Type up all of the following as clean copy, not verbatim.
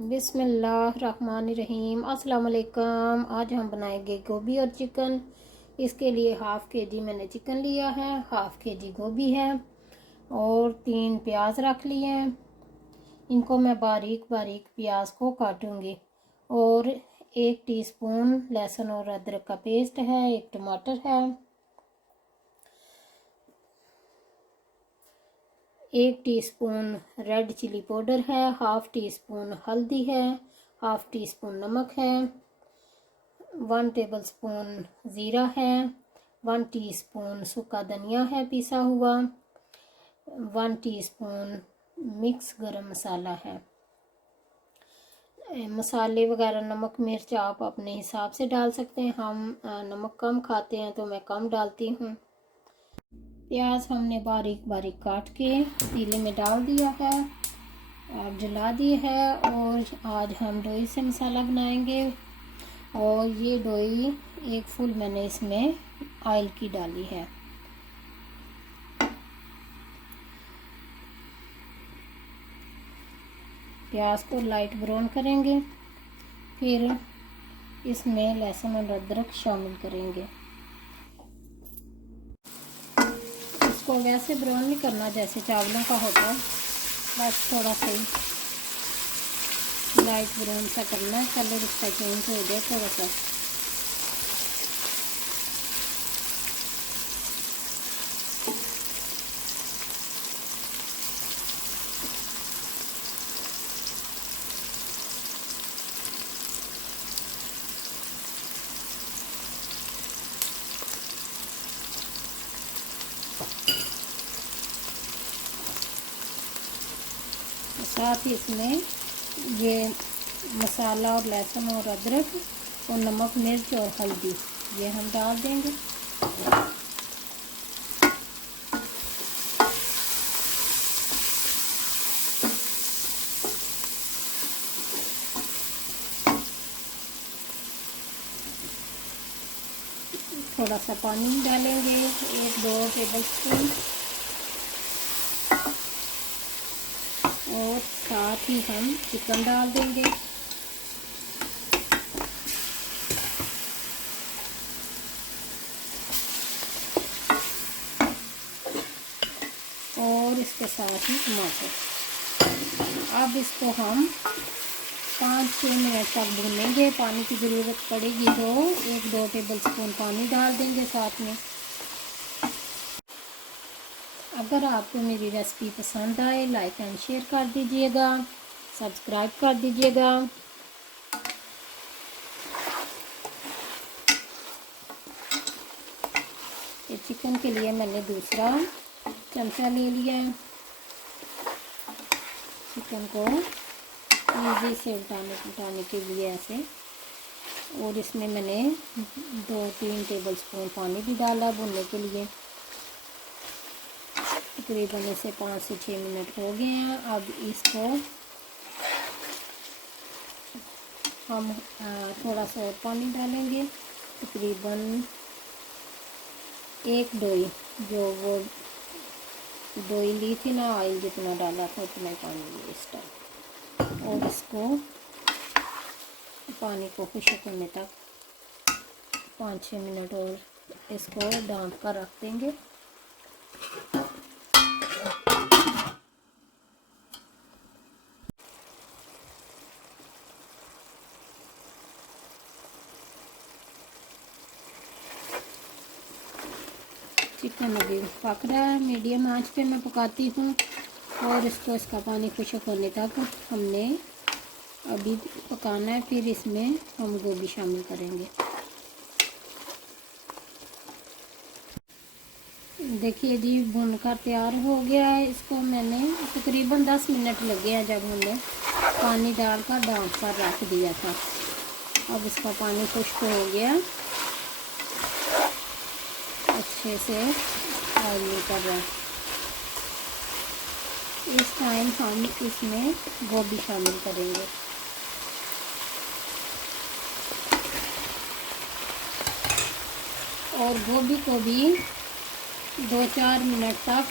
बिस्मिल्लाहिर्रहमानिर्रहीम। अस्सलाम वालेकुम। आज हम बनाएंगे गोभी और चिकन। इसके लिए हाफ़ के जी मैंने चिकन लिया है, हाफ़ के जी गोभी है और 3 प्याज रख लिए हैं। इनको मैं बारीक बारीक प्याज को काटूंगी। और 1 टीस्पून लहसुन और अदरक का पेस्ट है, 1 टमाटर है, 1 टीस्पून रेड चिली पाउडर है, हाफ़ टी स्पून हल्दी है, हाफ़ टी स्पून नमक है, 1 टेबलस्पून ज़ीरा है, 1 टीस्पून सूखा धनिया है पिसा हुआ, 1 टीस्पून मिक्स गरम मसाला है। मसाले वगैरह नमक मिर्च आप अपने हिसाब से डाल सकते हैं। हम नमक कम खाते हैं तो मैं कम डालती हूँ। प्याज हमने बारीक बारीक काट के पतीले में डाल दिया है और जला दिए है। और आज हम डोई से मसाला बनाएंगे। और ये डोई 1 फुल मैंने इसमें ऑयल की डाली है। प्याज को लाइट ब्राउन करेंगे, फिर इसमें लहसुन और अदरक शामिल करेंगे। इसको वैसे ब्राउन नहीं करना जैसे चावलों का होता है, बस थोड़ा सा लाइट ब्राउन सा करना है। कलर इसका चेंज हो जाए थोड़ा सा। साथ ही इसमें ये मसाला और लहसुन और अदरक और नमक मिर्च और हल्दी ये हम डाल देंगे। थोड़ा सा पानी डालेंगे, 1-2 टेबलस्पून। और साथ ही हम चिकन डाल देंगे। और इसके साथ ही टमाटर। अब इसको हम 5-6 मिनट तक भूनेंगे। पानी की ज़रूरत पड़ेगी तो 1-2 टेबलस्पून पानी डाल देंगे साथ में। अगर आपको मेरी रेसिपी पसंद आए लाइक एंड शेयर कर दीजिएगा, सब्सक्राइब कर दीजिएगा। ये चिकन के लिए मैंने दूसरा चमचा ले लिया है। चिकन को इजी से उल्टाने के लिए ऐसे। और इसमें मैंने 2-3 टेबलस्पून पानी भी डाला भुनने के लिए। तकरीबन इसे 5 से 6 मिनट हो गए हैं। अब इसको हम थोड़ा सा और पानी डालेंगे। तकरीबन 1 डोई, जो वो डोई ली थी ना, ऑयल जितना डाला था उतना ही पानी लिया इस टाइम। और इसको पानी को खुश्क होने तक 5-6 मिनट और इसको ढाँप कर रख देंगे। चिकन अभी पक रहा है, मीडियम आंच पे मैं पकाती हूँ। और इसका पानी खुश्क होने तक हमने अभी पकाना है। फिर इसमें हम गोभी शामिल करेंगे। देखिए जी, भूनकर तैयार हो गया है। इसको मैंने तकरीबन 10 मिनट लगे हैं जब हमने पानी डालकर ढाँप कर रख दिया था। अब इसका पानी खुश्क हो गया, अच्छे से ऑयल निकल रहा है। इस टाइम हम इसमें गोभी शामिल करेंगे। और गोभी को भी 2-4 मिनट तक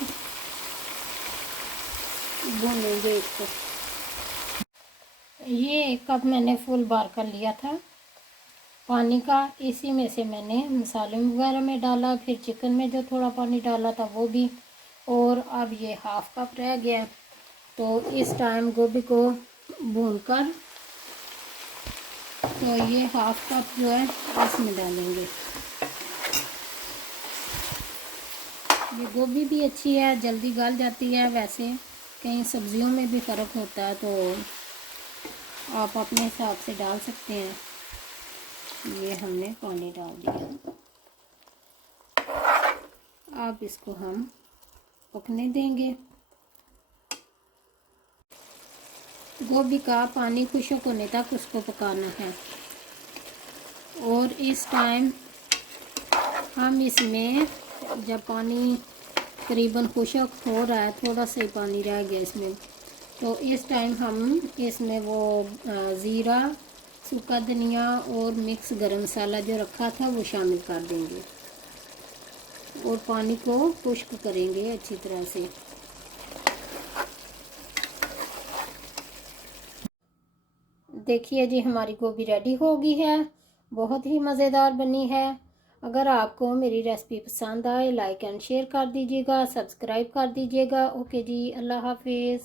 भूनेंगे इसको। ये 1 कप मैंने फुल बार कर लिया था पानी का। इसी में से मैंने मसाले वगैरह में डाला, फिर चिकन में जो थोड़ा पानी डाला था वो भी, और अब ये 1/2 कप रह गया। तो इस टाइम गोभी को भूनकर तो ये 1/2 कप जो है इसमें डालेंगे। ये गोभी भी अच्छी है, जल्दी गल जाती है। वैसे कई सब्जियों में भी फ़र्क होता है, तो आप अपने हिसाब से डाल सकते हैं। ये हमने पानी डाल दिया, अब इसको हम पकने देंगे। गोभी का पानी खुश्क होने तक उसको पकाना है। और इस टाइम हम इसमें, जब पानी करीबन खुश्क हो रहा है, थोड़ा सा ही पानी रह गया इसमें, तो इस टाइम हम इसमें वो ज़ीरा, सूखा धनिया और मिक्स गरम मसाला जो रखा था वो शामिल कर देंगे और पानी को खुश्क करेंगे अच्छी तरह से। देखिए जी, हमारी गोभी रेडी हो गई है, बहुत ही मज़ेदार बनी है। अगर आपको मेरी रेसिपी पसंद आए, लाइक एंड शेयर कर दीजिएगा, सब्सक्राइब कर दीजिएगा। ओके जी, अल्लाह हाफिज़।